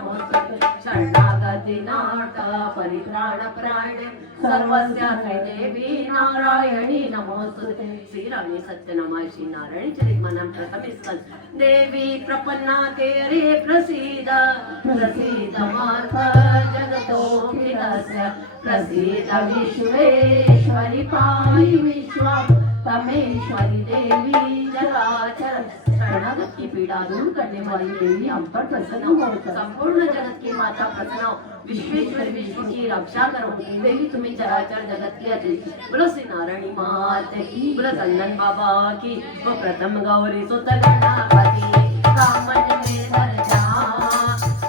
नमोस्तुते शरणागति नाथ परित्राण प्राणे सर्वस्यास्मै देवी नारायणी नमोस्तुते श्रीरामी सत्यनामाय श्री नारायणी चरितमनं प्रथमे स्कंद देवी प्रपन्ना तेरे प्रसीद प्रसीद मार्ग जगतोऽखिलस्य प्रसीद विश्वेश्वरि पाहि विश्वं तमेश्वरी देवी जगाचर शरणागत की पीड़ा दूर करने वाली देवी हम पर प्रसन्न हो संपूर्ण जगत की माता प्रसन्न हो विश्वेश्वर विश्व की रक्षा करो देवी तुम्हें चराचर जगत की अतिथि बोलो श्री नारायणी मात की बोलो चंदन बाबा की वो प्रथम गौरी सुत गणपति कामन में धर जा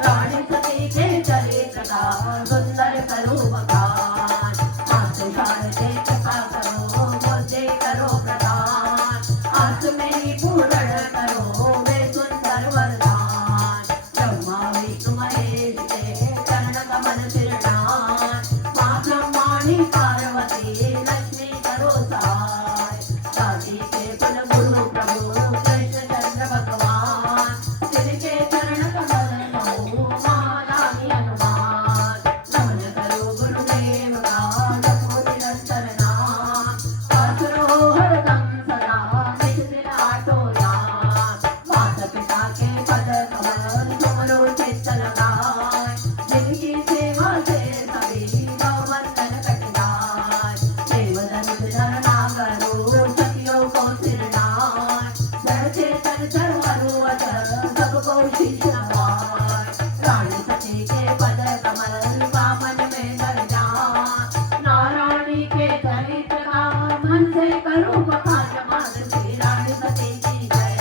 रानी सती के चरित्र का सुंदर करो बखान हाथ उठाए कृपा करो मुझे करो प्रदान हाथ में पूर्ण करो वे सुंदर वरदान ब्रह्मा विष्णु महेश के चरण कमल सिरनान मां ब्रह्माणी पार्वती लक्ष्मी करो सहाय दादी के कुल गुरु प्रभु कृष्ण चंद्र भगवान जिनके चरण कमल नमो मां रानी हनुमान नमन करो गुरुदेव का जपो निरंतर नाम आसरो हरदम सदा निज दिन आटो नाम माता पिता के पद कमल तुमरो चित्त लगाए जिनकी सेवा से सभी भवबंधन कट जाए देवदन धरना करो सतियों को सिरनाए जड़ चेतन सर्वरु अचर सबको शीश नवाए रानी सती के पद कमल वामन में धर जा नारायणी के चरित्र का मन से करो बखान मान श्री रानी सती की जय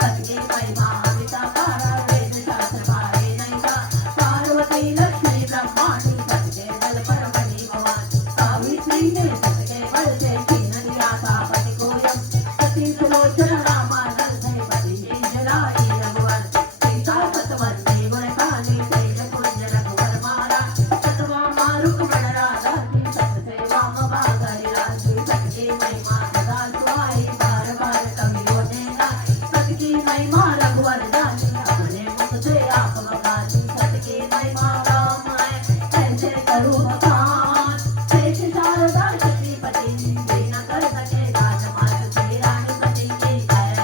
सती महिमा विताकारा वेद शास्त्र पाए नहीं का पार्वती लक्ष्मी ब्रह्माणी सत्य बल पर बनी भवानी सावित्री ने सत्य बल से छीन लिया था पति को यम सती सुलोचन रामा दल से पति की जलाई रघुवर सीता सतवंती गुणकाली तेज कुंज रघुवर मारा सतवा मारुक बड़ राधा की सत से वाम भागरी राजी सत की महिमा सदा सुहाई बार बार कवियों ने गाई सत की महिमा रघुवर जानी अपने मुख से आप बखानी सत की महिमा राम है ऐसे करो बखान शेष शारदा सतीपति बिना कर सकेगा जमात श्री रानी सती की जय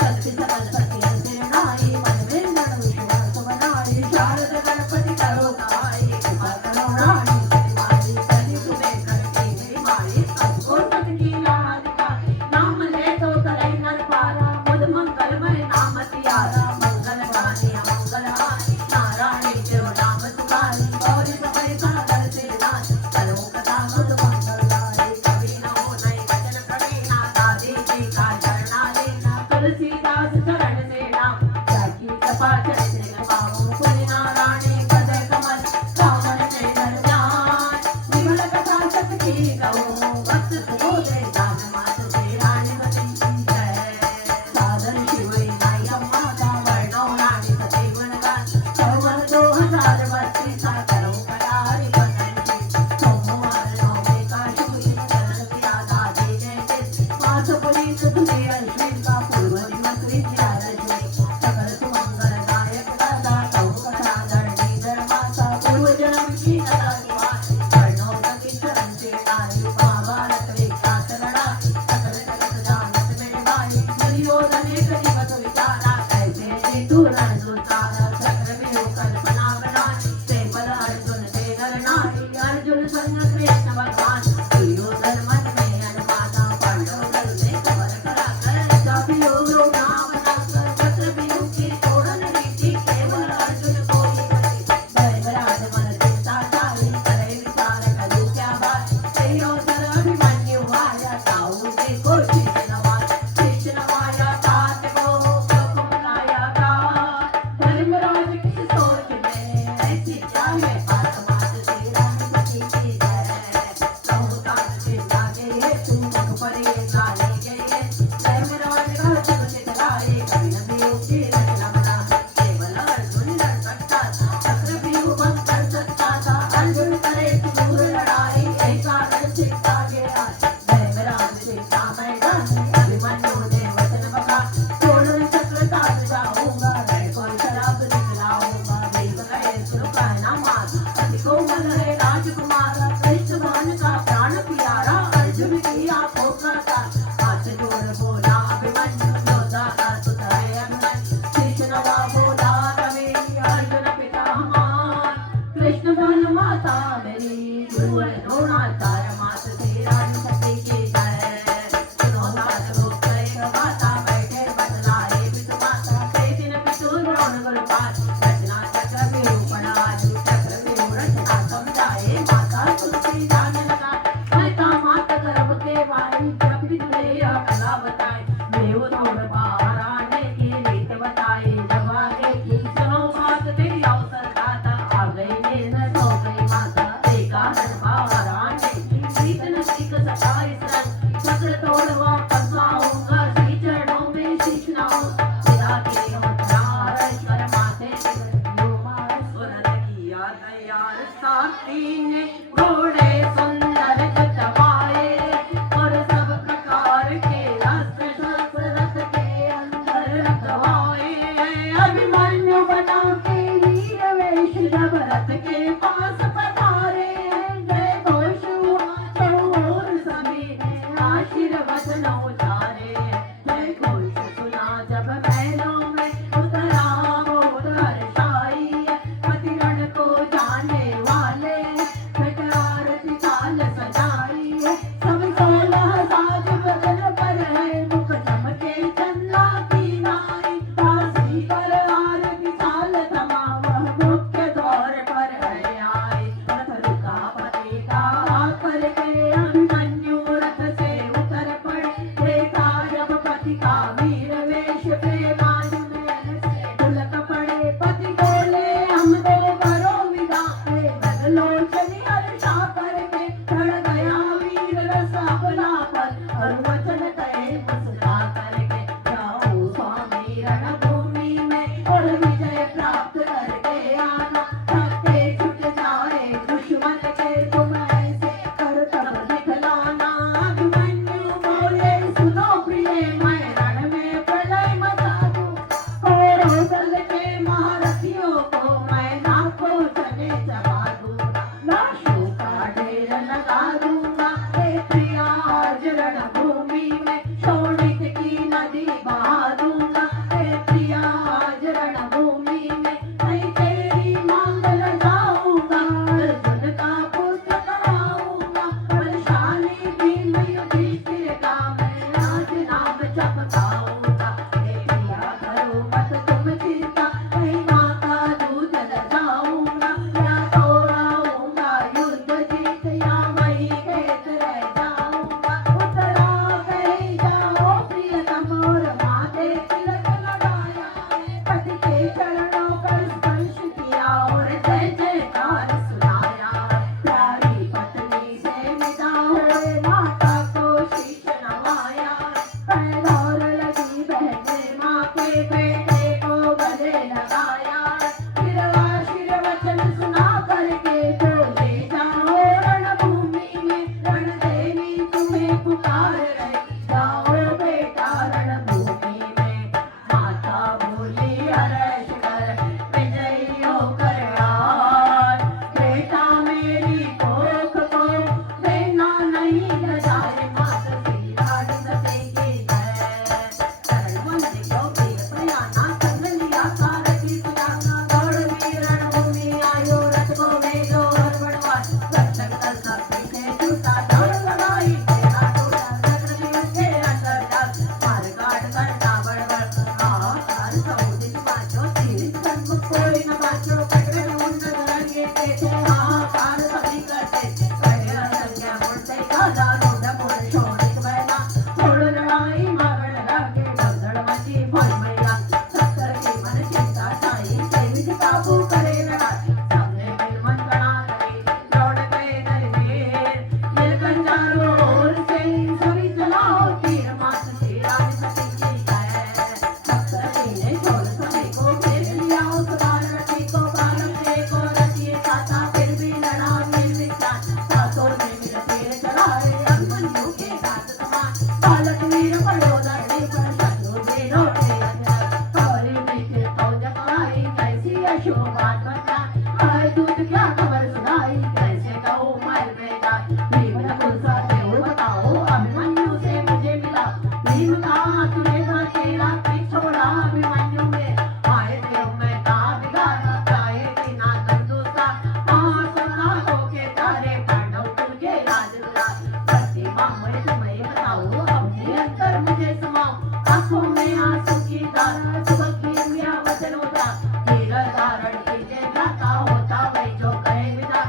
शक्ति सकल सती सिरनाई मन में नड़ विश्वास बनाई शारद गणपति करो सहाय कृपा करो रानी सती कली तुम्हें करती मेरी माई सबको सत की राधिका नाम ले तो करे नर पारा मुद मंगलमय नाम तियारा मंगल गानी मंगल हारी नारायणी तेरो नाम सुखारी और समय सागर से नाथ करो कथा मुद मंगलदारी कभी न हो नई भजन करीना दादी जी का चरणा लेना तुलसीदास चरण सेना जाकी कृपा चरित्र पाओ पुरी नारायणी पद कमल रावण ने धर जान विमल कथा सत की कहो भक्त सुबोधे दान मात श्री रानी सती की जय साधन शिवई नाई अम्मा का वर्णो रानी सती गुणगान चौवन 2032 सा करो करारी बंधन की सोमवार नौमे का शुभ दिन चरण पिया दादी ने माथ पुरी सुख से अश्विन का पूर्व दिवस विद्यालक्ष्मी सकल सुमंगल दायक दादा कौ कथा धरणी धर्मासा पूर्व जन्म की कथा निवासी वर्णो सती चरण से नारी महाभारत विख्यात लड़ा सकल जगत जानत में बाई दुर्योधन ने कलिमत विचारा कैसे जीतू रण सुतारा चक्र में कल्पना बनाई से बल अर्जुन से नर नारी अर्जुन संग कृष्ण भगवान दुर्योधन मन में अनुमाना पांडव दल में खबर करा कर जाति योग नाम बनाकर चक्र व्यूह की तोड़न रीति केवल अर्जुन को ही करी भयभराज मन चिंता चाली करे विचार करूं क्या बात सही अवसर अभिमन्यु आया ताऊ देखो शीश नवाया तात को प्रभु बनाया तात धर्म जब रथ के पास पधारे, जय घोष हुआ चौर सभी ने आशीर्वचन उतारे। जय घोष सुना जब महलों में उतरा बहुत हर्षाई, पति रण को जाने वाले छठ आरती काल सजाई। सब 16 साज बदन पर है, मुख चमके चंदा की नाई। दासी कर आरती काल थमा, वह मुख्य द्वार पर है आई। रथ रुका पति का आकर के, अभिमन्यु रथ से उतर पड़े। देखा जब पति का वीर वेश, प्रेमांजलि में से ढुलक पड़े। पति बोले हम दो करो विदा, बदलोचनी हर्षा करके चढ़ गया वीर रस अपना पर। और वचन कहे मुस्कुरा करके, जाओ स्वामी रणभूमि में और विजय प्राप्त करके आना। थकते छुट जाए दुश्मन के, तुम ऐसे करतब दिखलाना। अभिमन्यु बोले सुनो प्रिय, मैं रण में प्रलय मचा दूं। कौरव दल के महारथियों को मैं नाकों चने चबा दूंगा। लाशों का ढेर लगा दूंगा। हे प्रिया आज रणभूमि में शोणित की नदी बहा दूंगा। हे प्रिया आज रणभूमि में मैं तेरी मांग लगाऊंगा। अर्जुन का पुत्र कराऊंगा, बलशाली भीम युधिष्ठिर का मैं आज नाम चमकाऊंगा। हे प्रिया करो मत तुम चिंता, मैं मां का दूध लगाऊंगा। या तो आऊंगा युद्ध जीत, या वहीं खेत रह जाऊंगा। उतरा कहीं जाओ प्रियतम, और माथे तिलक लगाया। पति के चरणों पर स्पर्श किया, और जय जयकार सुनाया। प्यारी पत्नी से विदा हुए, माता को शीश नवाया। पैदौर लगी बहने माँ के, बेटे को गले लगाया। फिर आशीर्वचन सुना करके बोले, जाओ रणभूमि में, रणदेवी तुम्हें पुकार रही। जाओ बेटा रणभूमि में। माता बोली हर्ष कर विजयी होकर आए। बेटा मेरी कोख को देना नहीं लजाए, मात सीता सती की जय। शरण मंदिर जो प्रिय प्रयाना, संग लिया सारथी सुजाना। दौड़ वीर रणभूमि आयो, रथ को वेगो और बढ़वाए। रक्षक दल सब पीछे छूटा, दौड़ लगाई तेरा टूटा। चक्र व्यूह के अंदर डाल, मार काट करना बड़बड़। हाहाकार समुदित बाँचो, तीर सन्मुख कोई न बाँचो। कटवे मुंड तरंगे थे, हाहाकार सभी करते। कहे असंख्य मुड़ते गाजा, रूढ़ मुड़ शोणित बहना। छोड़ लड़ाई मारण लागे, भगदड़ मची भोज मैया। सत्तर की मन चिंता छाई, तेज काबू करे लड़ाई। सबने मिल मन गणा करी, दौड़ गए दरबार। नीलकंठ चारों ओर से सभी चलाओ तीर, मात श्रीराज सती की जय। सप्तरी ने छोड़ सभी को घेर लिया, उस बाल रथी को बालक से को रचिए साता। फिर भी लड़ा निर्विचार, सातों ने मिल तीर चलाए। अभिमन्यु के दांत समान, बालक वीर पड़ो धरती पर। शत्रु के लौटे अंधर, कौरी मीठे फौज आई। कैसी अशोभात बचाई, आए दूत क्या खबर सुनाई। कैसे कहूँ मर में जाए, भीम नकुल सहदेव बताओ। अभिमन्यु से मुझे मिला, भीम कहा तूने ना तेरा पीठ छोड़ा। अभिमन्यु में आए थे मैं कहा बिगाड़ा, चाहे कि ना तंदुसा। महासना होके तारे पांडव तुझे राज दुला। प्रतिमा मैं तुम्हें बताओ, अपने अंतर मुझे समाओ। आंखों में आंसू की धारा, सुबह की हुआ वचन उतरा। धीरज धारण कीजिए भ्राता, होता वही जो कहे विदा।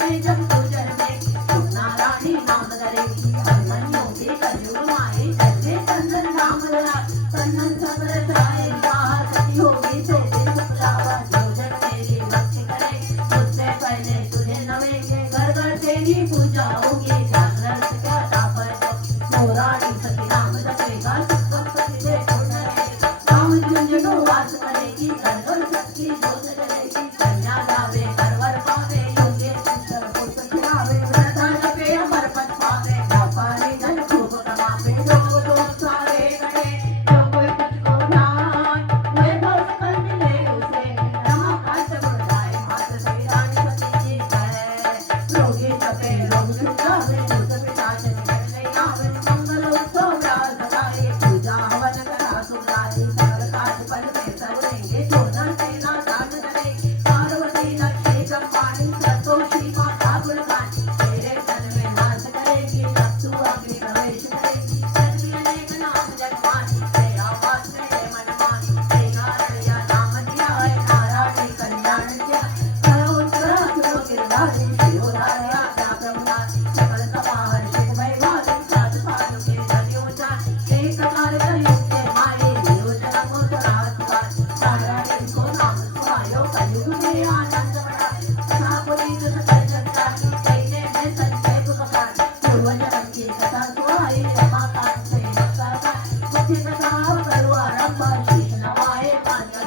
में जब गुजर में सुना रानी नाम धरेगी हनुमनियों के कलयुग माए जैसे चंदन राम लला चंदन चंद्र जाए जहाँ सती होगी से दिन बुलावा जोजन मेरी भक्ति करे मुझसे पहले तुझे नवेंगे घर घर तेरी पूजा होगी जागरण से क्या तापत मोरानी सती राम जपेगा सब सती राम झुंझुनू वास करेगी घर घर सती जोत जलेगी कन्या गावे करवर पावे योगे पुत्र पुत्र खिलावे व्रता जपे अमर पद पावे व्यापारी धन खूब कमावे लोग दोस्त सारे गणे जो कोई तुझको ध्यान वह दोस्त कल मिले उसे रमाकांत गुण गाए मात श्री रानी सती जी जय रोगी जपे रोग छुटावे भूत पिशाच निकट नहीं आवे मंगल उत्सव व्यास गाए पूजा हवन करा सुधारी सकल काज पल में सवरेंगे सोना सेना साध करे पार्वती लक्ष्मी कपाणी संतोषी माता गुणगान तेरे तन में नाच करेगी जब तू अग्नि प्रवेश करेगी सर्वी अनेक नाम जगवानी तेरा वास मेरे मन मानी तेरा रड़िया नाम दिया है नारायणी कल्याण दिया करो उत्तरा सुनो गिरधारी शिरोधार्या क्या ब्रह्मचारी सकल समाहर शिव वैवारी सात साधु के जलियों जान एक काल कलयुग के माये नियोजन को सरासुराय नारायण को नाम सुहायो कलयुग में आनंद बढ़ाए कथा पुनीत सकल जनता की तेने में संजय पुकार पूर्वजन्म की कथा सुहाई रमाकांत से रक्षा मुख्य कथा करो आरंभ शीश नवाए पांचम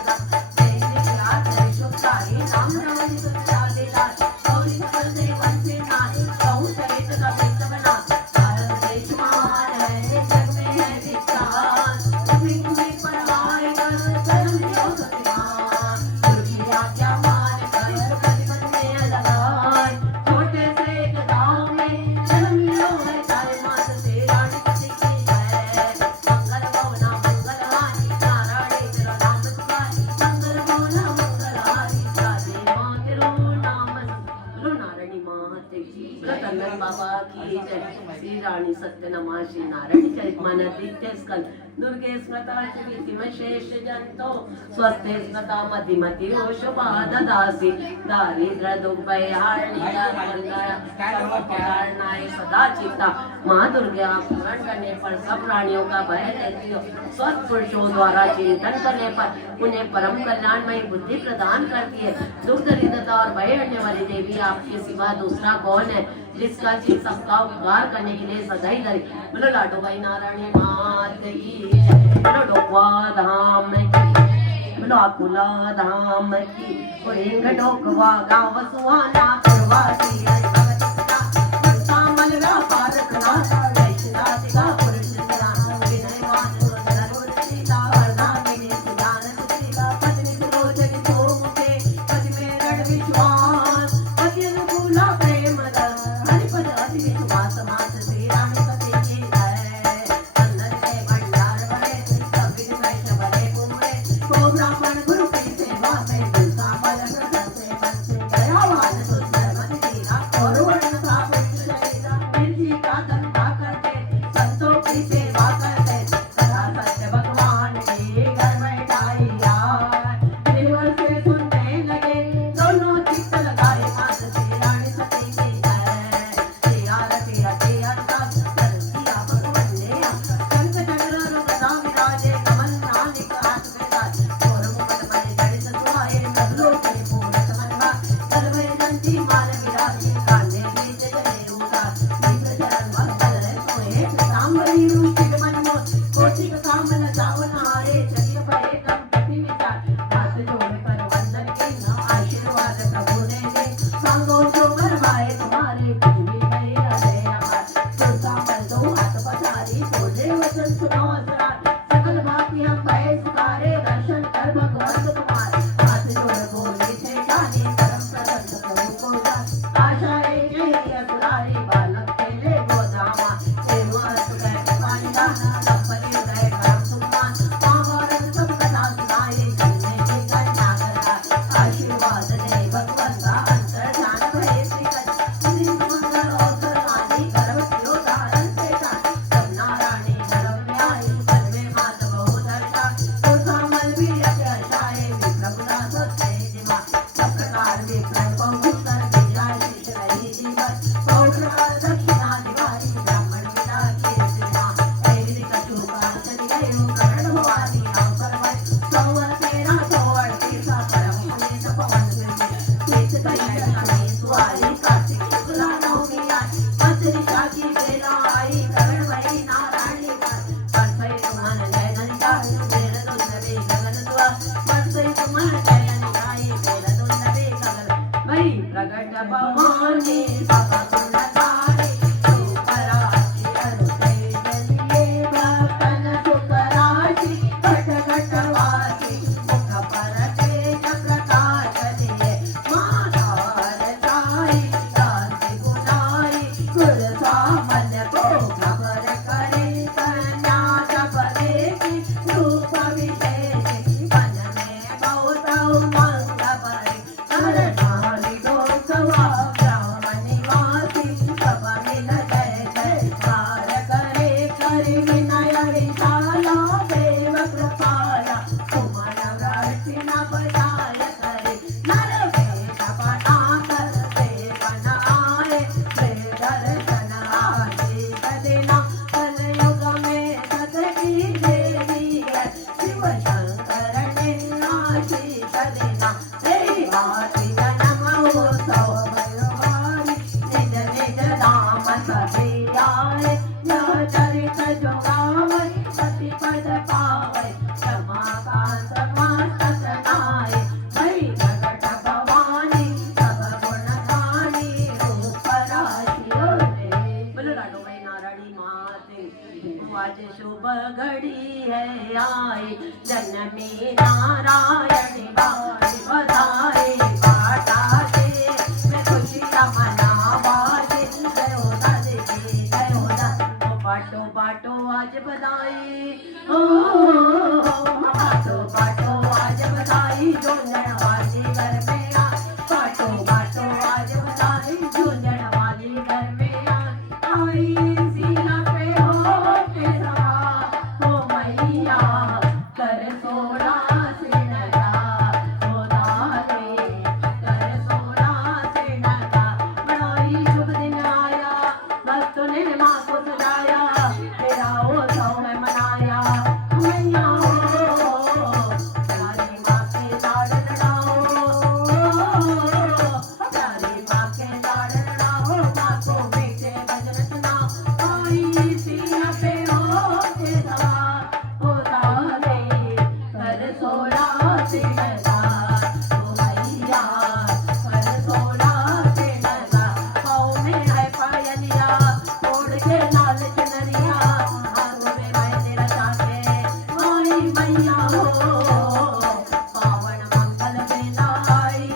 तेने क्या जय शुभकारी नाम रानी सुखा लीला गौरी सकल देवन से नानी कहूँ सहित कवित बना भारत देश महान है जग में है विख्यात तुम्हें तुम्हें परवाए कर जन्म लियो सत्यवान गुरु की आज्ञा मान कर प्रतिपद में लगाए छोटे से एक गाँव में जन्म लियो है तारे मात से रानी सती की जय मंगल गौना मंगल हानि नारायणी तेरा नाम सुखानी मंगल गौना मंगल हानि राधे माँ तेरो नाम बोलो नारायणी मात की बोलो कन्नन बाबा की जय श्री रानी सत्यनमा श्री नारायणी चरितमान द्वितीय स्कंद दुर्गे स्मृता शिवितिम शेष जंतो स्वस्ते स्मृता मतिमति ओषपाददासी दारिद्र दुर्भय हारिणी सर्वकारणाय सदा चित्ता माँ दुर्गा पूरण करने पर सब प्राणियों का भय रहती हो स्वस्थ पुरुषों द्वारा चिंतन करने पर उन्हें परम कल्याणमयी बुद्धि प्रदान करती है दुख दरिद्रता और भय हटने वाली देवी आपके सिवा दूसरा कौन है जिसका चित सबका उपकार करने के लिए सदैव धरी बोलो लाडो भाई नारायणी मात की बोलो डोकवा धाम की बोलो अकुला धाम की कोई डोकवा गाँव सुहाना प्रवासी हरि भगत सदा सामल व्यापार कनाता वैश्यनाथ का पुरुष सदा विनयवान सुंदर सीता वरदामिनी सुजान सुशीला पत्नी सुलोचनी सोमुखे पति में रण विश्वास पति अनुकूला प्रेम रस हरिपद अति विश्वास मात श्री रानी सती की जय चंदन के भंडार भरे कबीर वैष्णव भरे कुमरे को ब्राह्मण गुरु की सेवा में दुर्गा बल प्रसन्न से बंसे दयावान सुंदर मन दीना और वर्ण का पुष्ट शरीरा निर्जी का धंधा करते संतों की सेवा करते सदा सत्य भगवान के घर में ढाइया दिलवर से सुनने लगे दोनों चित्त लगाए मात श्री रानी सती की जय श्री आरती रति अर्थात सरसिया भगवान ने शंख चक्र रुकता विराजे कमल नालिक हाथ में दास और मुकुट पर जड़ित सुहाए नगलों के पूर्ण समन्वा सर्वे जंती माल विराजे कांधे बीच जले उदास दिव्य चरण मंगल सोए सांबरी रूपित मनमोह कोटि कामन चावन हारे चलिए परे कम कपि विचार हाथ जोड़ कर वंदन के न आशीर्वाद प्रभु ने दे सांगो जो करवाए तुम्हारे कुछ भी नहीं रहे हमार दुर्गा बल दो हाथ पसारी बोले वचन सुनो असरार सकल भांति हम भय सुधारे दर्शन कर भगवंत तुम्हारे हाथ जोड़ बोले थे जाने परम प्रसन्न प्रभु को जान आशा प्रगट भवानी सब गुणकारी रूप राशि अनुते जलिए भक्तन सुख राशि घट घट वासी मुख पर तेज प्रकाश दिए मातार साई दासी गुनाई गुर सामन को खबर करे कन्या सब देखी रूप विशेष मन में बहुत उमंग भरे नर नारी लोकवा ब्राह्मण निवासी सब मिल जय जयकार करे कर विनय विशाला देव कृपाला सुमन वृष्टि न बजाय करे नर वेद पठा कर देवन आए वे दर्शन आशीष देना कलयुग में सत की देवी है शिव शंकर ने आशीष देना देवासी जन्म उत्सव भगवानी निज निज धाम सभी आए यह चरित जो गावे पति पद पावे रमाकांत मस्तक नाये हरि प्रगट भवानी सब गुणधारी रूप राशि बोलो राडो भाई नारायणी माते आज शुभ घड़ी है आई जन्मी नारायण बाई बधाई बाटा दे मैं खुशियाँ मनावा दे जय हो दादी की जय हो दादी बाटो बाटो आज बधाई ओ बाटो बाटो आज बधाई झूंझण वाली घर में आ बाटो बाटो आज बधाई झूंझण वाली घर में आई सीना पे हो के सवा हो मैया कर सोना सिनका हो दाले कर सोना सिनका बड़ाई शुभ दिन आया भक्तों ने माँ को सजाया तेरा उत्सव है मनाया मैया हो प्यारी माँ के लाड लड़ाओ प्यारी माँ के लाड लड़ाओ माँ को मीठे भजन सुनाओ आई सीना पे हो के सवा हो दाले कर सोना सिनका हो मैया कर सोना सिनका पाँव में है पायलिया ओढ़ के लाल चुनरिया हाथों में है तेरा चाके आई मैया हो पावन मंगल बेला आई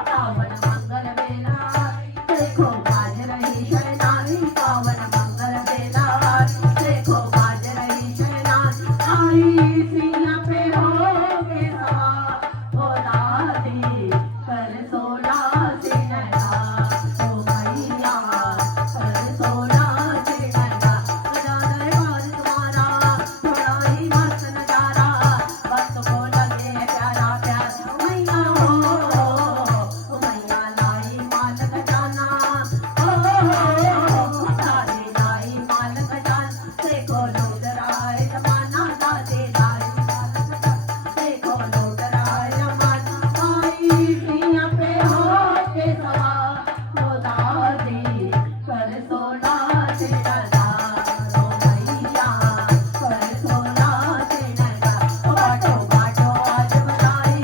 पावन मंगल बेला देखो बाज रही शहनाई पावन मंगल बेला देखो बाज रही शहनाई आई सीना पे हो के सवा हो दादी कर सोना सिनका हो मैया कर सोना सिनका बजा दरबार तुम्हारा थोड़ा ही मस्त नजारा भक्त को लगे है प्यारा प्यार मैया हो मैया लाई माल खजाना दादी लाई माल खजाना देखो लूट रहा है जमाना दादी लाई माल खजाना देखो लूट रहा है जमाना आई सीना पे हो के सवा हो दादी कर सोना सिनका हो मैया कर सोना सिनका बाटो बाटो आज बधाई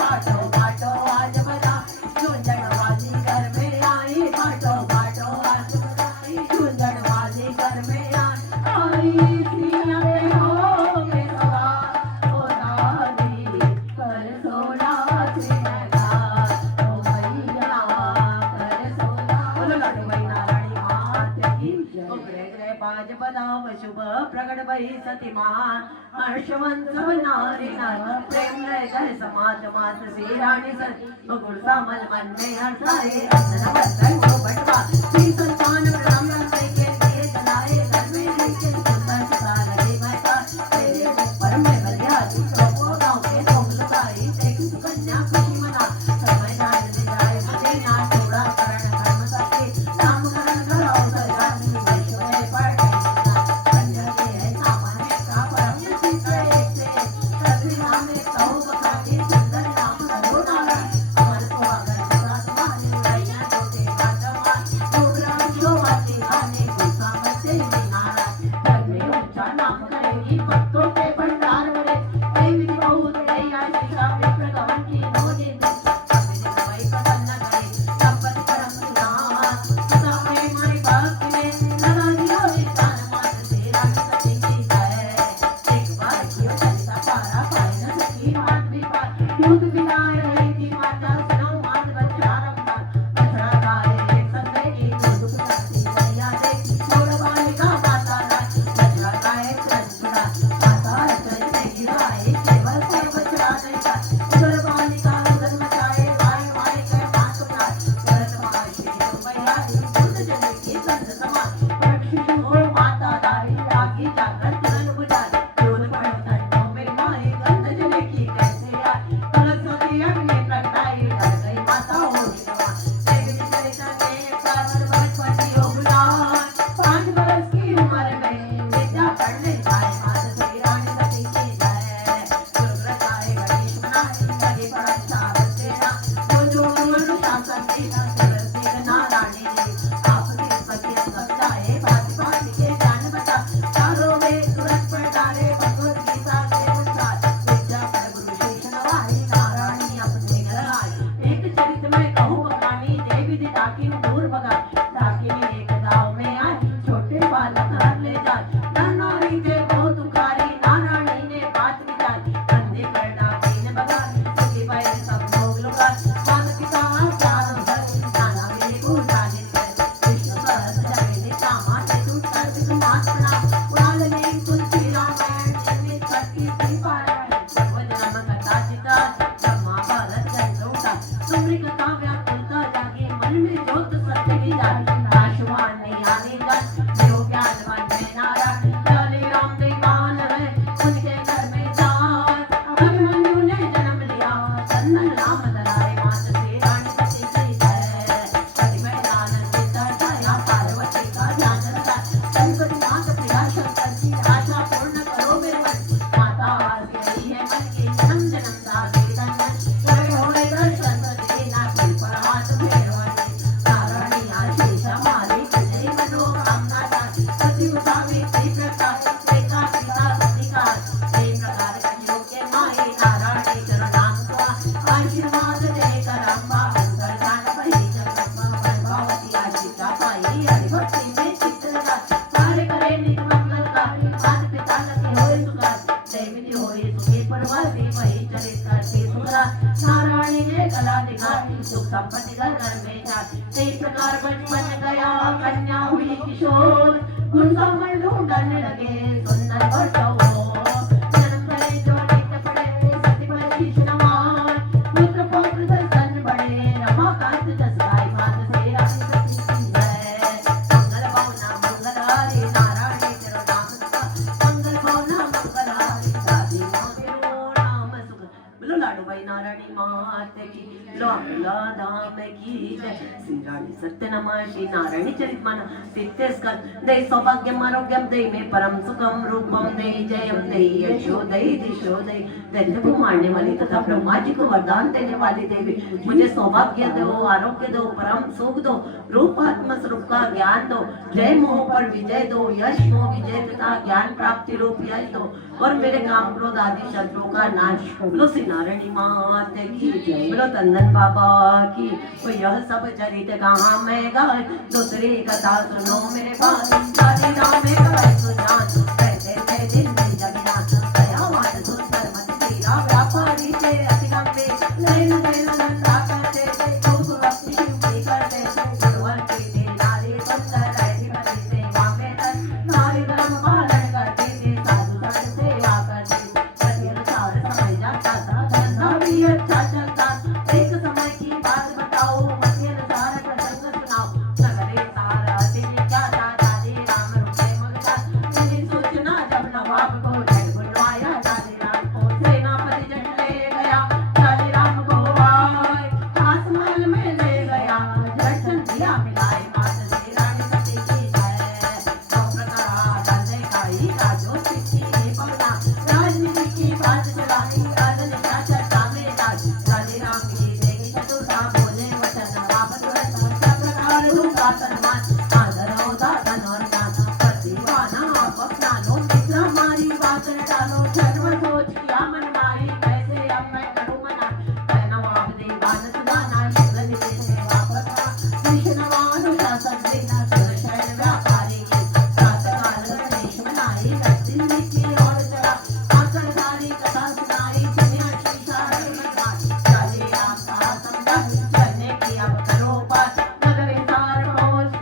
बाटो बाटो आज बधाई झूंझण वाली घर में आई बाटो बाटो आज बधाई झूंझण वाली घर में आई सीना पे हो के सवा हो दादी कर सोना सिनका हो मैया कर सोना बोलो लाडो भाई नारायणी माते की जय ग्रह ग्रह बाज बदाव शुभ प्रगट भई सती मान हर्षवंत सब नारी नर प्रेम लय कर समाज मात श्री रानी सर गुण सामल मन में हर्षाए रत्न बंधन को बटवा श्री संतान प्रणाम करते के दिए चलाए घर में लेके सुंदर सुतार दी माता तेरे पर में बलिया तू सबको गांव के लोग लुटाई देख सुकन्या खुशी मना समय जाए दे जाए मुझे ना छोड़ा करण कर्म सके नाम करण कराओ सजा वैश्व पर पंजा के है सामने का परम चित्र एक से सभी नाम एक कहूँ बता के सुंदर नाम करो नारायण अमर को अगर जगह तुम्हारी लैया तो के काटवा डोगरा जो वाली खाने गुस्सा बच्चे नारायण घर में ऊंचा नाम करेगी भक्तों के भंडार में देवी बहुत गई आशीषा विप्र गवन की श्रवण कथा व्याकुलता जागे मन में ज्योत सत्य की जागी नाशवान नहीं आने का जो ज्ञानवान है नारायण लाले राम देवान है उनके घर में जान अभिमन्यु ने जन्म लिया चंदन राम दलाए मात से रानी सती की जय पति में आनंद देता छाया पार्वती का ध्यान रखा शंकर मात प्रिया शंकर की आशा पूर्ण करो मेरे मन माता आगे रही है मन के जन्म जन्म का वेदन करे होने दर्शन देना कोई पर हाथ फेरवाने नारायणी आशीष हमारी जय मनोकामना दासी सती उठावे कई प्रकार देखा पिता अधिकार कई प्रकार कन्यों के माए नारायणी चरणाम का आशीर्वाद देकर अम्बा अंतर दान पही जगदम्बा भगवती आशीषा पाई हरिभक्ति में चित्त लगा कार्य करे निज मंगल का मात पिता लगी होए सुखार दैविनी होए सुखे परवासी वही चरित करते सुखरा नारायणी ने कला दिखाई सुख संपत्ति घर में जा कई प्रकार बचपन गया कन्या हुई किशोर गुण कमल ढूंढने लगे सुंदर बटो जन्म करे जो नित्य पड़े सती बची नवान पुत्र पौत्र दर्शन बड़े रमाकांत जस गाय मात से रानी सती की जय मंगल भावना मंगलहारी नारायणी तेरो नाम सुख मंगल भावना मंगलहारी राधे तेरो नाम सुख बोलो लाडो भाई नारायणी मात की लोला धाम की जय श्री रानी सत्य नमः श्री नारायणी चरित मन सिद्धेस्कर दे सौभाग्यम आरोग्यम दे में परम सुखम रूपम दे जयम दे यशो दे दिशो दे दैत्य को मारने वाली तथा ब्रह्मा जी को वरदान देने वाली देवी मुझे सौभाग्य दो आरोग्य दो परम सुख दो रूप आत्म स्वरूप का ज्ञान दो जय मोह पर विजय दो यश मोह विजय तथा ज्ञान प्राप्ति रूप यश दो और मेरे काम क्रोध आदि शत्रुओं का नाश बोलो श्री नारायणी मात की जय बोलो तंदन बाबा की तो यह सब चरित कहाँ मैं गाय दूसरी कथा सुनो मेरे पास राधे राम में गाय सुजान कहते थे दिन में जगन्नाथ दयावान सुंदर मत तेरा व्यापारी थे अति लंबे नैन नैन नंदा करते थे खूब भक्ति शिवजी करते थे गुरुवर के थे नारी सुंदर ऐसी बनी सेवा में तन नारी धर्म पालन करते थे साधु धर्म सेवा करते प्रति अनुसार समय जाता था धंधा भी अच्छा चलता एक समय की बात बताओ मध्य अनुसार प्रसंग सुनाओ नगरे सारा दिन क्या था राधे राम रुपए मगता मेरी सूचना जब नवाब को जग बुलवाया राधे राम को सेनापति जग ले गया राधे राम को आए आसमान में ले गया दर्शन दिया मिलाए मात श्री रानी सती की जय सौ प्रकार राधे खाई राजो चिट्ठी पवना राजनीति की बात चलाई राजन क्या चर्चा में राज राधे राम की देगी चतुर्था बोले वचन वापस सब प्रकार रूपा सन्मान आदर होता धन और दान प्रतिभाना आप अपना लो मित्र हमारी बात डालो जन्म सोच किया मन मारी कैसे अब मैं करूं मना कहना आप देवान सुनाना शुगन से वापस विष्णुवान शासन देना सुरशैल व्यापारी के प्रातःकाल गणेश मनाई दिन की और चला आकर सारी कथा सुनाई दुनिया की सारी मनाई राधे राम का समझा करने की अब करो बात नगरे सार पहुंच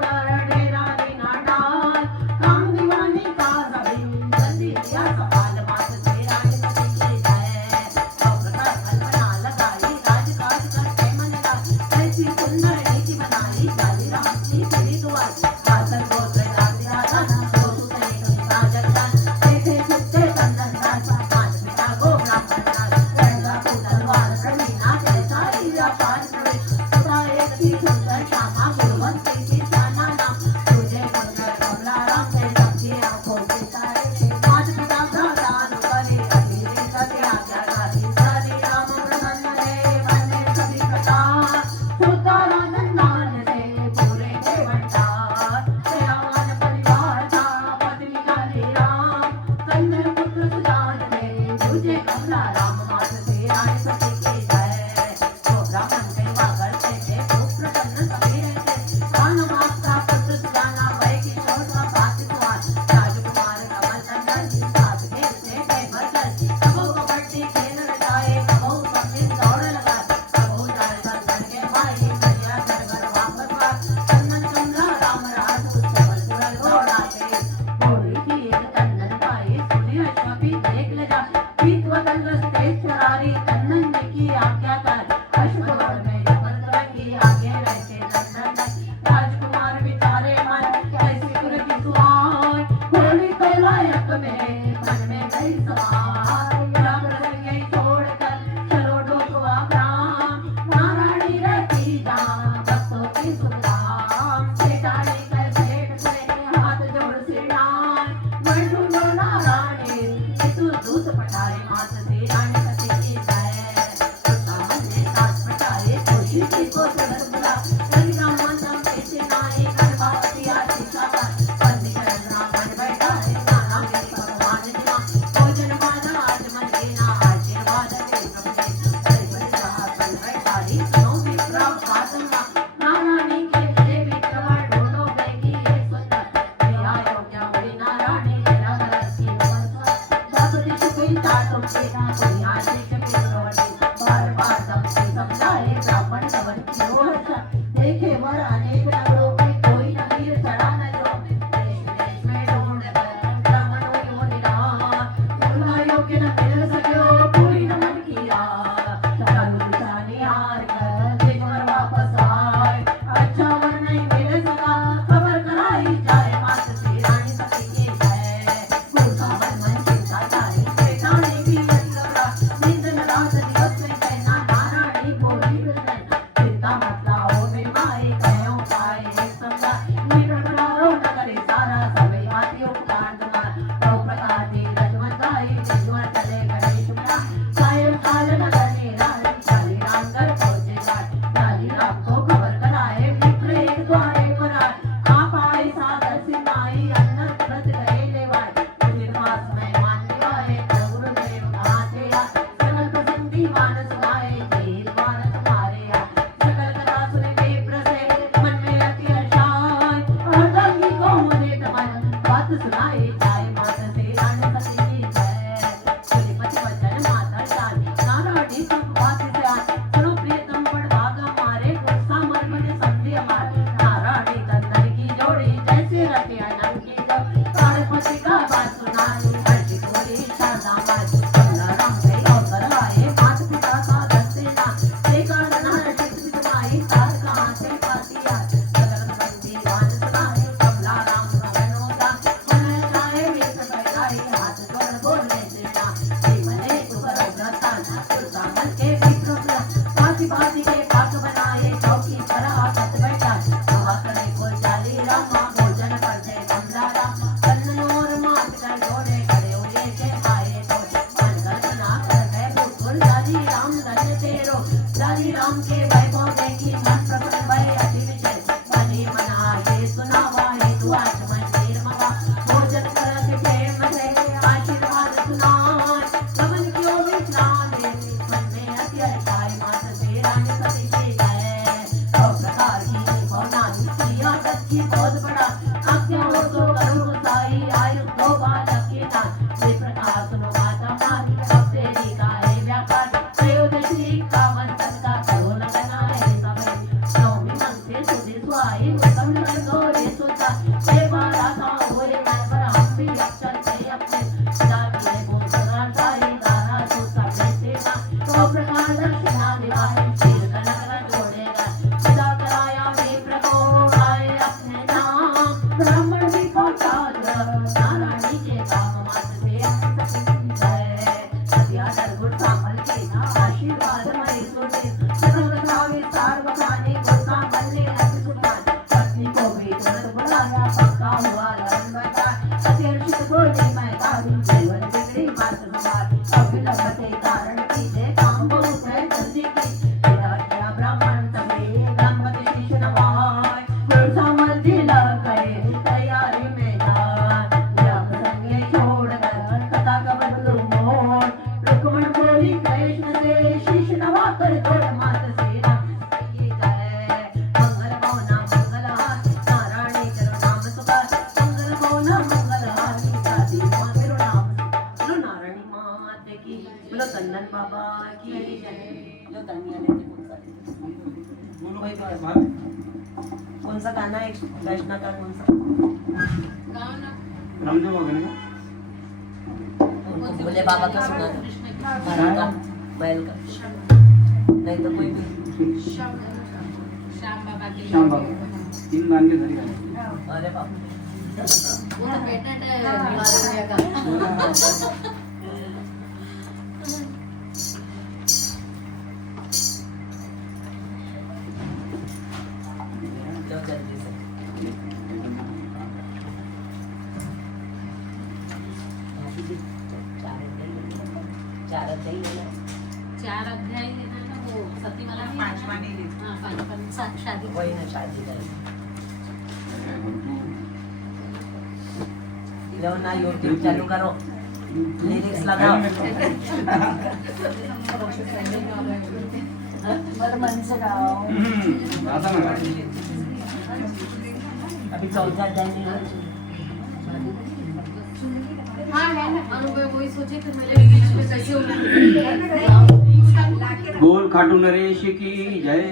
ब्राह्मण गवन कियो हर्षा देखे वर अनेक नगरों में कोई न वीर चढ़ा न जो देश देश में ढूंढ कर ब्राह्मणों यो निराश बुलायो के न मिल सको पूरी न मन की रात चालू दिशा निहार कर देवर वापस आए अच्छा वर नहीं मिल सका खबर कराई जाए मात श्री रानी सती की जय गुरसा मन मन चिंता जारी ठिकाने की लगा नींद न रात दिवस में कहना नारायणी बोली चिंता मत लाओ मेरी माई कहो पाए समझा निकट करो न करे सारा सभी बातियों कांड मार दो प्रकार की रजमताई जीवन चले गणेश का सायं काल न करने रानी काली राम घर पहुंचे जाए काली राम को खबर कराए मित्र एक द्वारे पर आप आए सागर सिनाई अन्न व्रत गए लेवाए उस मास में मान दिवाए गुरुदेव कहाँ थे सकल प्रसंगी मान सुनाए जेल मान तुम्हारे सकल कथा सुने विप्र से मन में अति हर्षाय अर्धांगी को मुझे तमन बात सुनाए जाए माता श्री रानी सती की जय श्रीपति वचन माता रानी नारायणी सब बात से आए सुनो प्रियतम पड़ भागा मारे गुस्सा मर मने समझे हमार नारायणी तंदर की जोड़ी जैसे रखे अनंत की जब तारपति का बात सुनाई हर्षित बोली शारदा माई कमला राम गई अवसर आए मात पिता का दस्ते ना देखा नन हर्षित सितमाई साथ कहाँ से पातिया सकल संगी गान सुनाई कमला राम गगनों का मन चाहे वेश बैठाई हाथ जोड़ बोलने से ना जीवने सुकर व्रता तुलसा मन के विप्र पाति पाति के पाक बनाए चौकी पर आसत बैठा सभा करे कोई चाली रामा भोजन करते कमला राम कन्न और मात कर जोड़े करे उले के आए तो मन कल्पना कर गए भूतपुर लाली राम धन्य तेरो लाली राम के वैभव देखी मन प्रकट भय अति विजय बनी मना ये सुनावा हे तू आचमन तीर मगा भोजन करत प्रेम से आशीर्वाद सुनाए गमन क्यों विश्राम ले मन में अति हर्षाय माता श्री रानी सती की जय सौ प्रकार की भवनानी किया सच्ची बहुत बड़ा आज्ञा हो तो करो साई आयु दो बालक के नाथ ये प्रकार सुनो माता मानी सब तेरी का है व्यापार त्रयोदशी का मंथन का करो न बनाए समय नवमी मन से सुधि सुहाई उत्तम मन गौरे सोचा ये बारा का होरे मन पर हम भी अक्षर से अपने जाति है वो सगान साई दाना सोचा जैसे ना तो प्रकार दक्षिणा निभाए शीर कनक जोड़ेगा सदा कराया विप्र को आए अपने नाम ब्राह्मण भी पहुंचा नारायणी के काम मत से जय सत्या दरगुण सामल के आशीर्वाद मरी सुने सकल कथा विस्तार बखाने गुस्सा बल्ले रख सुनान पत्नी को भी तुरंत बुलाया पक्का हुआ रण बचा अतिरक्षित बोले मैं तारू जीवन बिगड़ी बात सुनार अभिलंबते कारण कीजिए काम बहुत है जल्दी की किया ब्राह्मण तबे ब्रह्मते शिष्य नवाय गुरसा मल दिला गए तैयारी में जान जब संगे छोड़ कर कथा का बदलू मोड़ रुक्मण बोली कृष्ण से शिष्य नवा कर दौड़ मात श्री राम की जय मंगल भवना मंगलहारी नारायणी तेरो नाम सुखार मंगल भवना मंगलहारी दादी माँ तेरो नाम बोलो नारायणी मात की बोलो कन्नन बाबा की जय जो तनिया लेते कौन सा गाना है वैष्णव का कौन सा रामदेव वगैरह बोले बाबा का सुना था बैल का नहीं तो कोई भी श्याम बाबा के श्याम बाबा तीन गान के धरी अरे बाप वो तो पेटेंट है हिमालय का लो जल्दी से चार अध्याय है ना 4 अध्याय लेना ना वो सती वाला भी 5वां नहीं लेना हां 5वां शादी वही ना शादी का लो ना यूट्यूब चालू करो लिरिक्स लगाओ बर मन से गाओ आता ना अभी 14 अध्याय नहीं हुआ हाँ है ना अनुभव वही सोचे फिर मेरे बीच में कैसे होगा बोल खाटू नरेश की जय।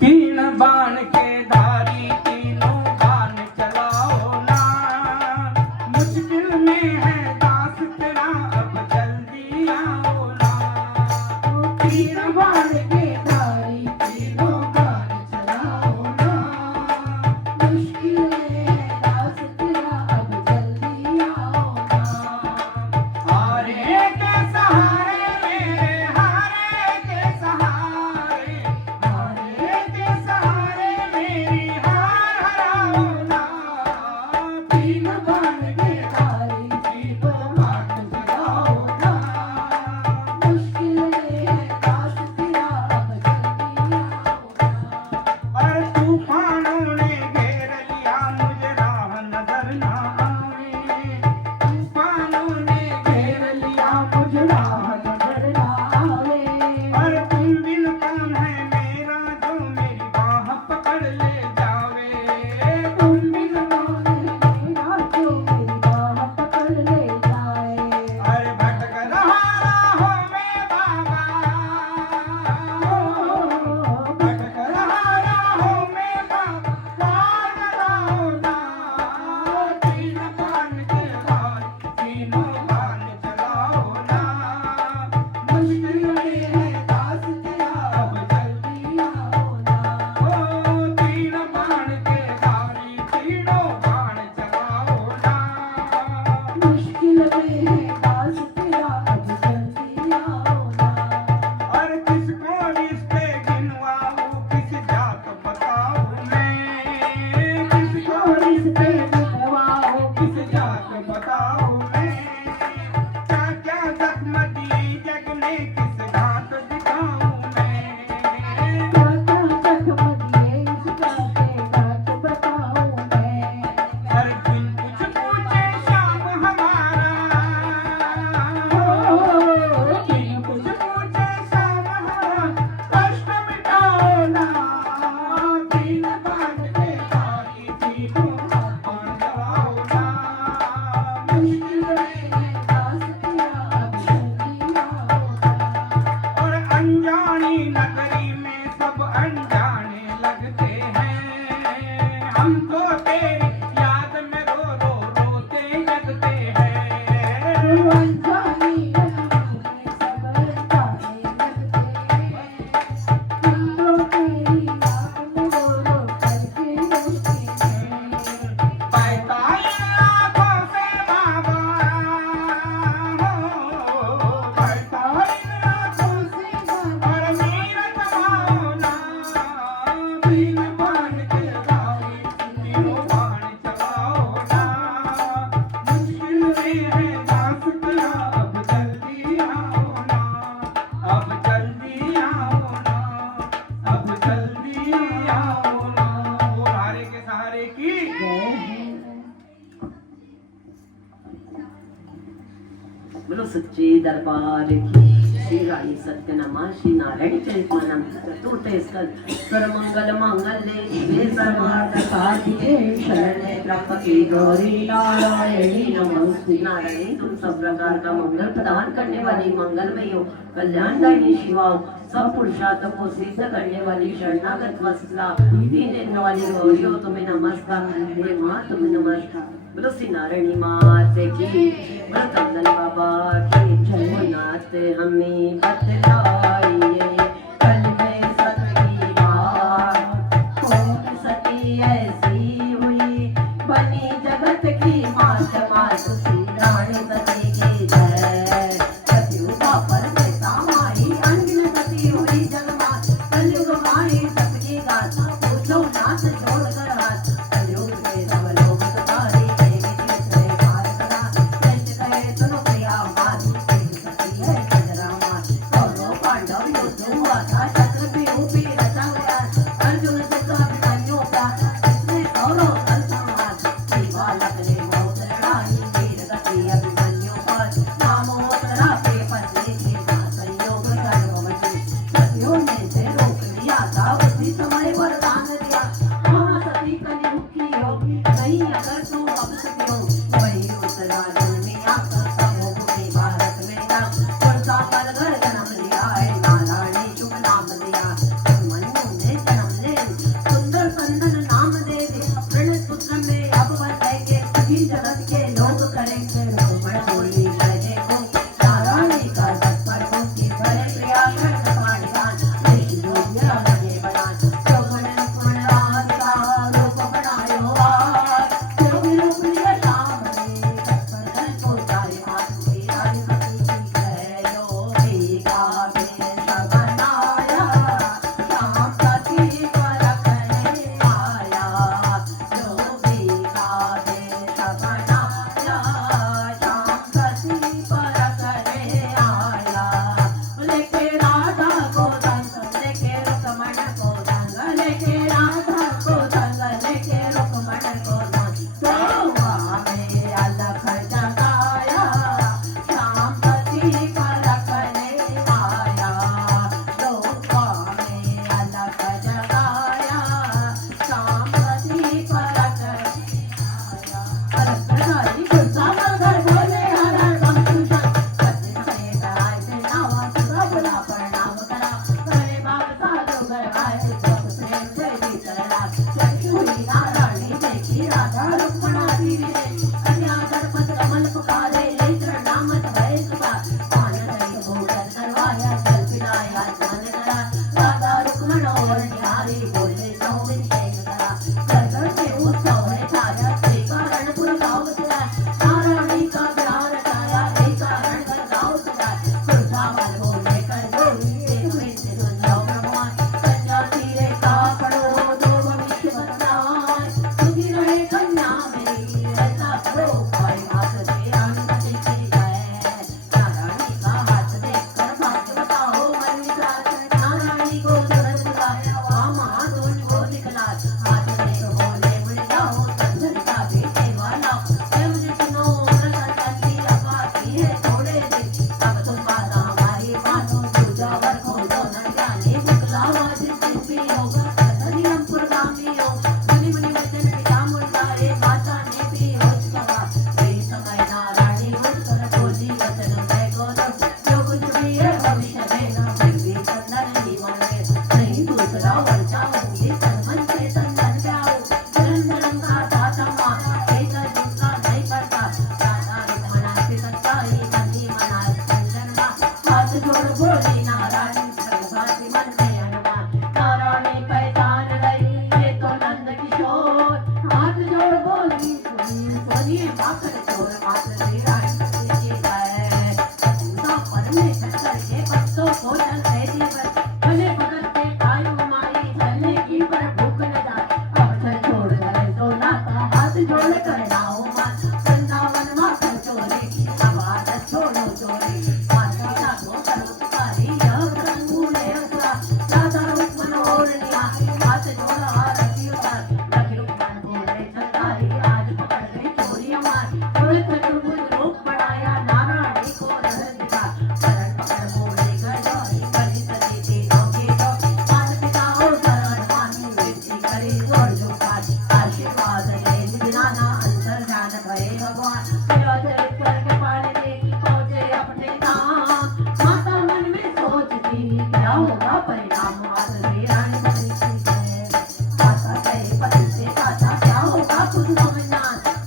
तीन बाण के धारी तीनों बाण चलाओ ना, मुश्किल में है दास तेरा अब जल्दी आओ ना। तीन बाण के धारी तीनों बाण चलाओ ना, मुश्किल में है दास तेरा अब जल्दी आओ ना। हारे के सहारे मेरे हारे के सहारे, हारे के सहारे मेरी हार हराओ ना। तीन बाण के धारी तीनों बाण चलाओ ना, मुश्किल में है दास तेरा अब जल्दी आओ ना। और तूफानों ने घेर लिया मुझे राह नजर ना आवे, तूफानों ने घेर लिया मुझे राह नजर ना आवे। और तुम बिन कौन है मेरा जो मेरी बाह पकड़ ले जावे, तुम बिन कौन है मेरा जो मेरी बाह पकड़ ले जाए। अरे भटक रहा राहों में बाबा, भटक रहा राहों में बाबा, पार लगाओ ना। तीन बाण के धार तीनों बाण चलाओ ना, मुश्किल में है दास तेरा अब जल्दी आओ ना। ओ तीन बाण के धारी तीनों बाण चलाओ ना, मुश्किल में है दास तेरा अब जल्दी आओ ना। और किसको रिश्ते गिनवाऊं किस जात बताऊं मैं, किसको रिश्ते मिलवाओ किस जात बताऊं मैं। क्या क्या जख्म दिए जग ने किस घाट दिखाऊं मैं। क्या क्या जख्म दिए इसका के घाट बताऊं मैं। हर दिन कुछ पूछे शाम हमारा, दिन कुछ पूछे शाम हमारा, कष्ट मिटाओ ना। तीन बाण के धारी तीनों बाण चलाओ ना, मुश्किल में है दास तेरा अब जल्दी आओ ना। और अनजानी नगरी में सब अनजाने लगते हैं, हमको तेरी याद में रो रो रोते लगते हैं। अनजानी में सब अनजाने लगते हैं, हम लोग तेरी याद में रो रो करके रोते हैं। पैताई आँखों से बाबा हो, पैताई आँखों से और मीरा जमाओ ना। तीन बाण के धारी तीनों बाण चलाओ ना, मुश्किल में है दास तेरा अब जल्दी आओ ना, अब जल्दी आओ ना, अब जल्दी आओ ना। वो हारे के सहारे की बोलो सच्चे दरबार की श्री रानी सत्यनामा श्री नारायण चरितमनम चतुर्थे स्कंद कर मंगल मांगल्ये शिवे सर्वार्थ साधिके शरण्ये त्र्यंबके गौरी नारायणी नमोस्तुते। नारायणी तुम सब प्रकार का मंगल प्रदान करने वाली मंगलमयी हो, कल्याणदायिनी शिवा हो, सब पुरुषार्थों को सिद्ध करने वाली शरणागत वत्सला दीन देने वाली गौरी हो, तुम्हें नमस्कार। हे माँ तुम्हें नमस्कार। बोलो श्री नारायणी माते की, बोलो कमल बाबा की जय। नाथ हमें बतलाइए कल में सती बात, कौन सती ऐसी हुई बनी जगत की मात, मात श्री रानी सती की जय। सतयुगा पर पैसा माई अन्य सती हुई जगमात, कलयुग माई सबकी गाथा पूछो नाथ जोड़ कर हाथ। कलयुग में सब लोग तुम्हारी सुनो प्रिया मात सती है कजरा मात, कौरव पांडव गोदावर खोलो न जाने मुकलावा जिससे होगा सदी हम पुरगामी हो मुनि मुनि वचन पिता मुर्दाए माता ने भी होश कहा वही समय नारायणी वचन बोली वचन मैं गोदम जो कुछ भी है भविष्य में न भी चंदन ही माने नहीं दूसरा वर्षा होगी तन से चंदन प्याओ धर्म धर्म का दाता माँ ऐसा दूसरा नहीं करता दाता एक मना से करता ही मंदी मना चंदन माँ हाथ जोड़ बोली नारायण सर्वभाती मन में हनुमान नारायणी पहचान गई ये तो नंद किशोर हाथ जोड़ बोली सुनिए माखन चोर मात्र श्री राय की जय दूसरा परमेश्वर करके भक्तों को जल दे जीवन भले भगत के कायु माई चलने की पर भूख न जाए अवसर छोड़ गए तो नाता हाथ जोड़ कर नाओ मात वृंदावन माखन चोरी आवाज छोड़ो चोरी माता को करो पुकारी यह प्रसंग भूले उतरा दादा रूप मनोहर लिया हाथ जोड़ा आरती उतार लखी रूप मन भूले चंदारी आज पकड़ गई चोरी हमारी थोड़े चतुर्भुज रूप बढ़ाया नारायणी को दर्शन दिखा शरण पकड़ बोले गजोरी कली सती थी नौकी तो मान पिता हो शरण मानी वृद्धि करे जोड़ झुकार आशीर्वाद ले दिलाना अंतर ध्यान भरे भगवान सेवा चरित करके पाने देखी पहुंचे अपने धाम माता मन में सोचती क्या होगा परिणाम माता श्री रानी बनी की जय माता कहे पति से चाचा क्या होगा कुछ समझना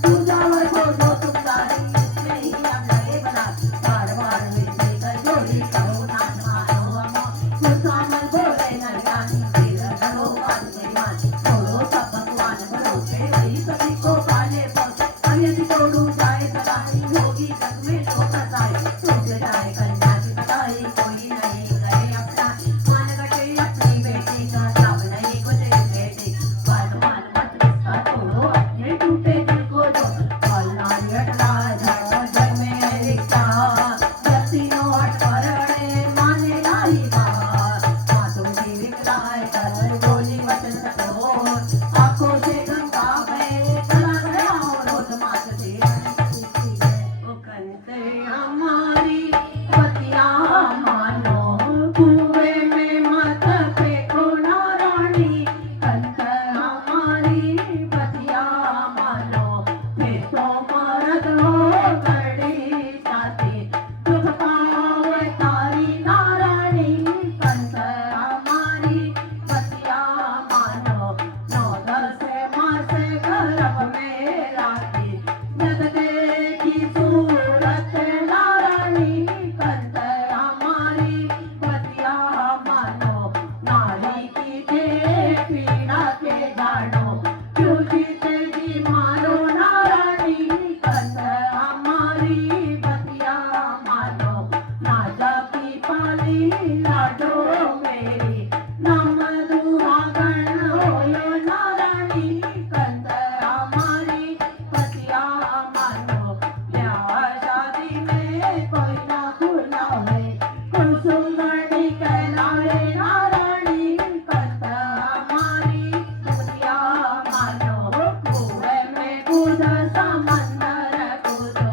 दूजावर को जो तुम सारी इसमें ही अब लगे बना बार बार मिलते कर जोड़ी करो नाच मारो अमो मुसामल बोले नरगानी तेरा करो बात मान छोड़ो सब भगवान भरोसे वही सभी को पाले पहुंच और यदि तोड़ू जाए सगाई होगी जग में ठोकर जाए टूट जाए कन्या की सगाई कोई नहीं करे अपना मान कटे अपनी बेटी का सब नहीं कुछ बेटी वर्तमान मत रिश्ता तोड़ो अपने टूटे दिल को दो और नारियल राजा जग में रिश्ता जतीनो हट पर अड़े माने नाही बात मातों की विकराय कर बोली वचन सको आंखों से गंगा बहे चला गया रोज मात से ओ कंते हमारी पतिया मानो कुएं में मत फेंको नारायणी कंत हमारी पतिया मानो फिर तो मरद हो गड़ी जाती दुख पावे तारी नारायणी कंत हमारी पतिया मानो नौ से मासे गर्भ में राखी जग देखी सूरत नारायणी कंत हमारी पतिया मानो नारी की दे पीड़ा के जानो क्यों जीते जी मारो नारायणी कंत हमारी पतिया मानो राजा की पाली लाडो मेरी नाम दुरागण होयो नारायणी कंत हमारी पतिया मानो ब्याह शादी में कोई ना खुला है कुसुमणी कहलाए नारायणी कंत हमारी पतिया मानो कुएं में कूद समंदर कूदो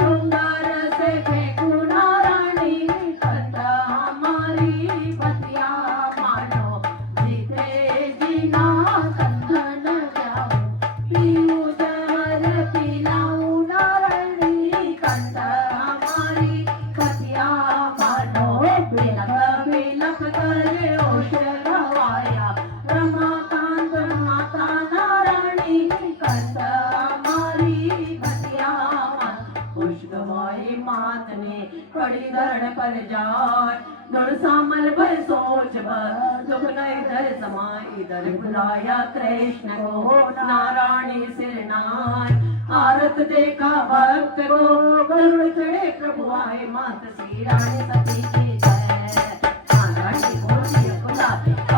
डूंगर से फेंकू नारायणी कंत हमारी पतिया मानो जीते जीना कंधन जाओ पीऊ जहर पिलाऊ नारायणी कंत हमारी पतिया मानो बिलख बिलख करे ओश गवाया रमाकांत माता नारायणी कंत हमारी पतिया उस गवाई मात ने पड़ी धरण पर जाए दुर सामल भय सोच भर दुख न इधर समाई इधर बुलाया कृष्ण को नारायणी सिर नाय आरत देखा भक्त को गरुड़ चढ़े प्रभु आए मात श्री रानी सती की जय नारायणी बोली खुदा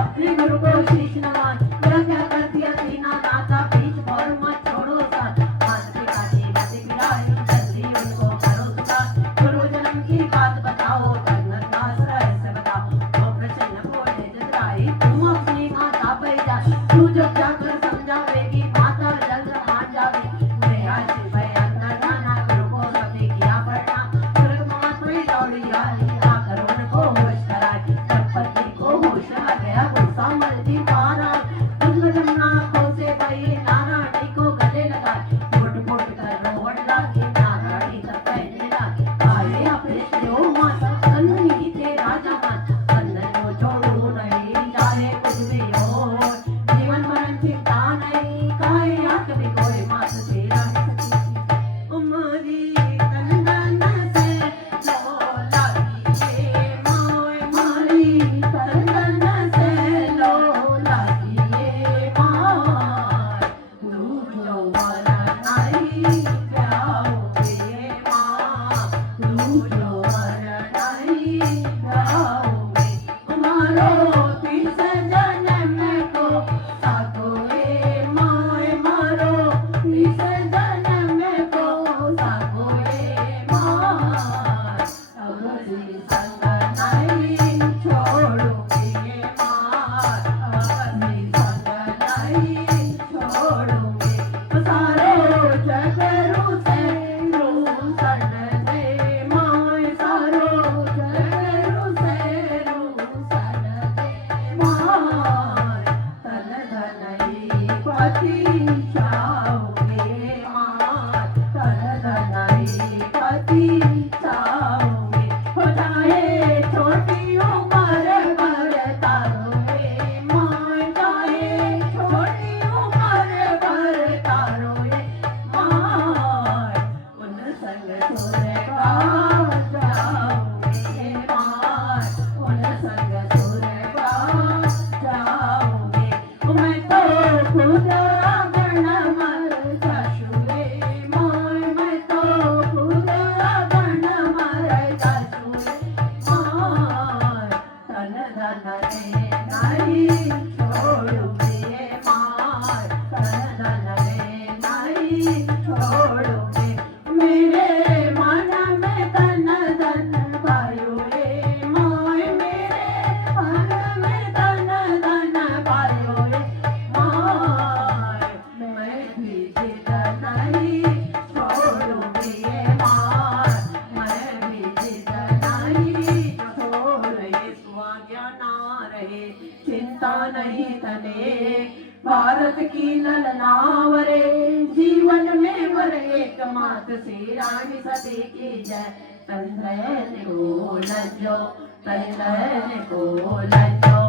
अपने गुरु को शीश नवान मेरा क्या कर दिया दीना नाथा बीच भर मत छोड़ो साथ मात पिता की गति गिराई जल्दी उनको करो सुधा गुरु जन्म की बात बताओ जन्नत नाश रहस्य बताओ वो प्रसन्न बोले जतराई तुम अपनी माता पे जा तू जब जाकर समझावेगी माता जल्द मान जावे दया से भय अंदर नाना गुरु को सभी किया पढ़ना गुरु मात में दौड़ी आई आकर मारो तीस जन्म को सागोए माय मारो तीस जन्म को सागोए माय अवधि संग नहीं छोड़ूंगी माय अवधि संग नहीं छोड़ूंगी सारो जगरू से रूसन दे माय सारो जगरू से रूसन दे माय तन धनई पति चाओगे माय तन धनई पति चाओगे हो जाए छोटी उम्र भर तारोगे माय जाए छोटी उम्र भर तारोगे माय उन संग सुरगा जाओगे माय उन संग सुरगा जाओगे मैं तो खुद अगन मर जाशुए माय मैं तो खुद अगन मर जाशुए माय तन धन रे नहीं छोड़ूंगी माय तन धन रे नहीं छोड़ूंगी मेरे मन में तन धन पायो रे माय मेरे मन में तन धन पायो रे माय मैं भी जिद नहीं छोड़ूंगी माय मैं भी जिद नहीं छोड़ूंगी स्वाज्ञा ना रहे चिंता नहीं तने भारत की ललनावरे जीवन में वर एक मात से रानी सती की जय तंद्रैन को लज्जो तंद्रैन को लज्जो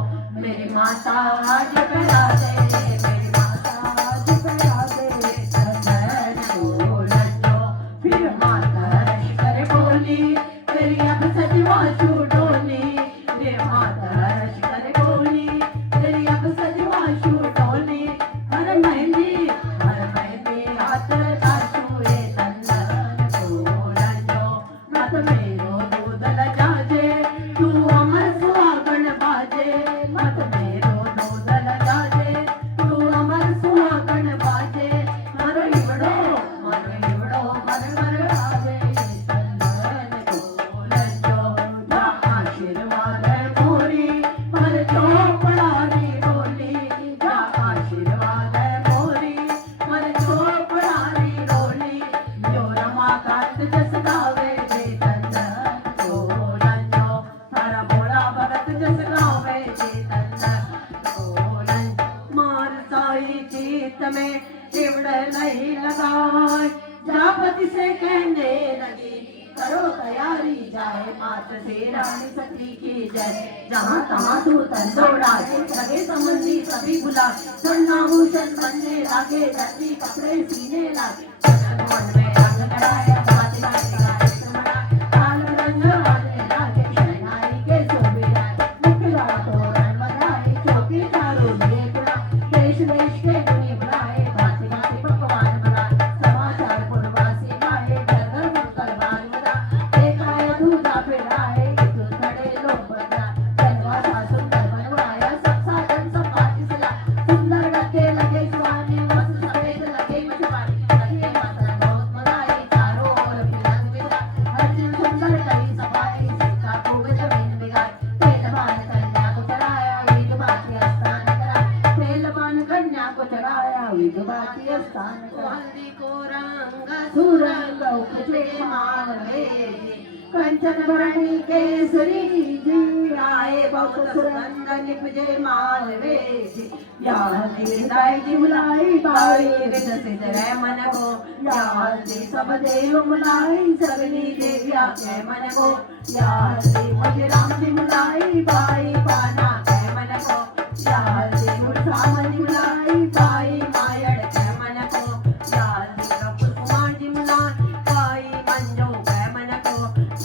मेरी माता आज पहरा दे मेरी माता आज पहरा दे तंद्रैन को लज्जो फिर माता रश करे बोली तेरी अब सजवा छूटोली रे माता रश करे बोली तेरी अब सजवा छूटोली हर मेहंदी हाथ ताशुए तंदन को लज्जो मत मेरो दूध लजाजे तू अमर सुहागन बाजे मत मेरो दूध लजाजे तू अमर सुहागन बाजे मारो इवड़ो मन मर आवे तंदन को लज्जो जा आशीर्वाद मोरी पर चौपड़ारी बोली जा आशीर्वाद मोरी पर चौपड़ारी रोली जो रमाकांत जस गावे जे तंदन को लज्जो थारा भोला भगत जस गावे जे तंदन को लज्जो मार साई जीत में चिवड़ नहीं लगाए जापति से कहने लगी करो तैयारी जाए मात से रानी सती की जय जहाँ तहाँ तू तन दौड़ा सगे संबंधी सभी बुला सुनना भूषण बनने लागे धरती कपड़े सीने लागे मन में रंग लगाए बात बात कराए सुमना काल रंग वाले लागे शहनाई के शोभिलाए मुखला तोरण बजाए चौकी चारों दिए गुड़ा देश देश के गुनी बुलाए भांति भांति पकवान बनाए समाचार पुरवासी गाए घर घर मंगल बाल बजा एक आया दूधा पिलाए एक खड़े लोग बजा जनवा सा सुंदर बनवाया सब साधन सब पाटी सिला सुंदर रखे लगे स्वामी वस्त्र सफेद लगे मछुआरे लगे माता बहुत मजाई चारों ओर फिरन बिगड़ा हर दिन सुंदर करी सफाई सीता को जमीन बिगाई पहलवान कन्या को चढ़ाया विधवा की स्थान करा पहलवान कन्या को चढ़ाया विधवा की स्थान करा हल्दी को रंग सुरंग उपजे मालवे कंचन भरणी केसरी जी आए बहुत सुगंध निपजे मालवे जी या हल्दी हृदय जी बुलाई बाई विद सिद्ध रे मन को या हल्दी सब देव बुलाई सगली देविया के मन को या हल्दी मुझे राम जी बुलाई बाई पाना के मन को या हल्दी मुझा मन बुलाई बाई मायड़ के मन को या हल्दी कुमार जी बुलाई बाई मंजू के मन को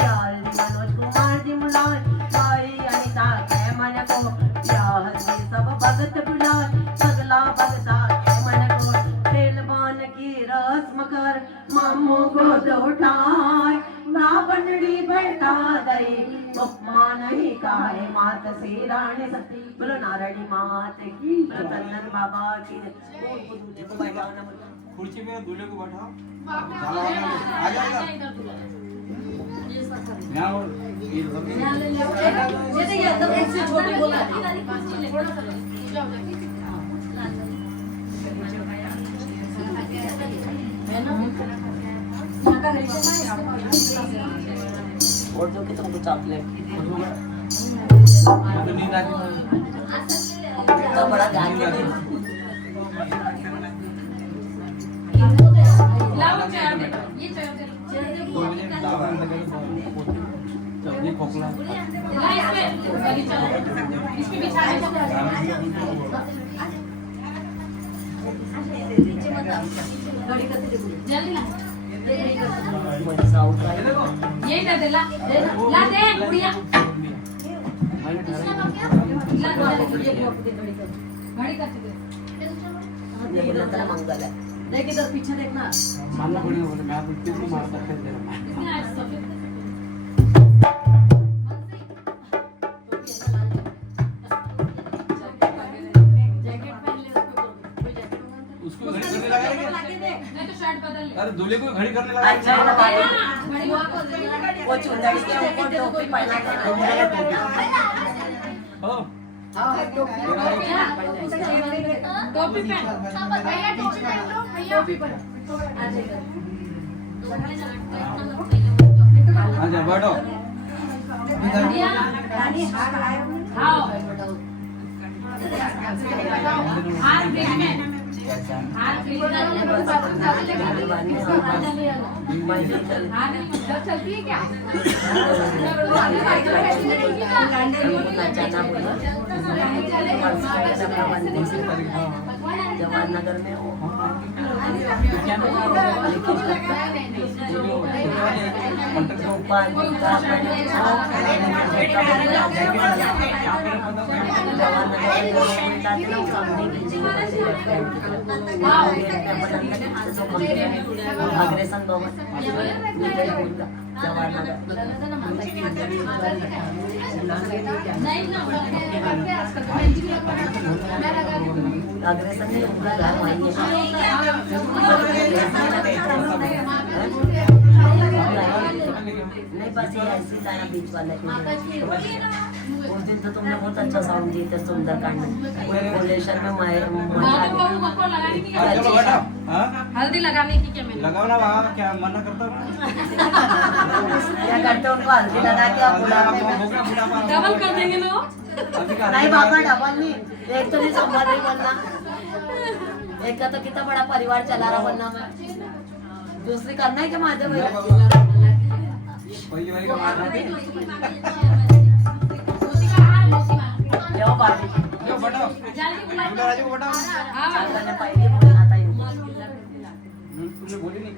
या हल्दी मनोज कुमार जी बुलाई बाई अनिता के मन को या हल्दी सब भगत बुलाई सगला भगता के मन को तेलबान की रस्म कर मामू गोद उठाए रावण करडी बैठा दई उपमा नहीं काय मात से राणी सती बोलो नारायणी मात की चंदन बाबा की दूल्हे को बैठाओ ना बोलो कुर्सी में दूल्हे को बैठाओ आ आ जाएगा इधर दूल्हा ये सब कर यहाँ और ये सब ये देखिए एकदम ऐसे छोटी बोला और जो कि तुमको चॉकलेट तो नींद आती है तो बड़ा ध्यान दे लाओ चेयर दे ये चेयर दे ये खोखला ला इसमें बिछा दे जल्दी ला ये कर दे ला दे गुड़िया ला घड़ी करते दे मंगल है देख इधर पीछे देखना मानना पड़ेगा बोले मैं आपको कितनी मार सकते हैं इसने आज सफेद जैकेट पहन ले उसको घड़ी करने लगा क्या नहीं तो शर्ट बदल ले अरे दूल्हे को घड़ी करने लगा अच्छा ना घड़ी वो चुंदड़ी के ऊपर टोपी पहना के हो टोपी पहन टोपी पहन अच्छा बैठो आओ हाथ बीच में हाथ बीच में हाथ चलती है क्या जवाहरनगर में हो अग्रेसन भवन अग्रेसन नहीं बस ये ऐसी सारा बीच वाला उस दिन तो तुमने बहुत अच्छा साउंड दिए थे सुंदरकांड कोलेशन में चलो बैठो हाँ हल्दी लगाने की क्या मैंने लगाओ ना वहाँ क्या मना करता हूँ क्या करते उनको हल्दी लगा के आप बुलाते हैं डबल कर देंगे ना नहीं बाबा डबल नहीं एक तो नहीं संभाल रही बनना एक का तो कितना बड़ा परिवार चला रहा बनना मैं दूसरी करना है क्या माझे भाई वही वही का मारना है यो बाबी लो बैठो जल्दी बुलाओ राजू को बैठाओ हाँ मैंने पहले बोला था तुमने बोली नहीं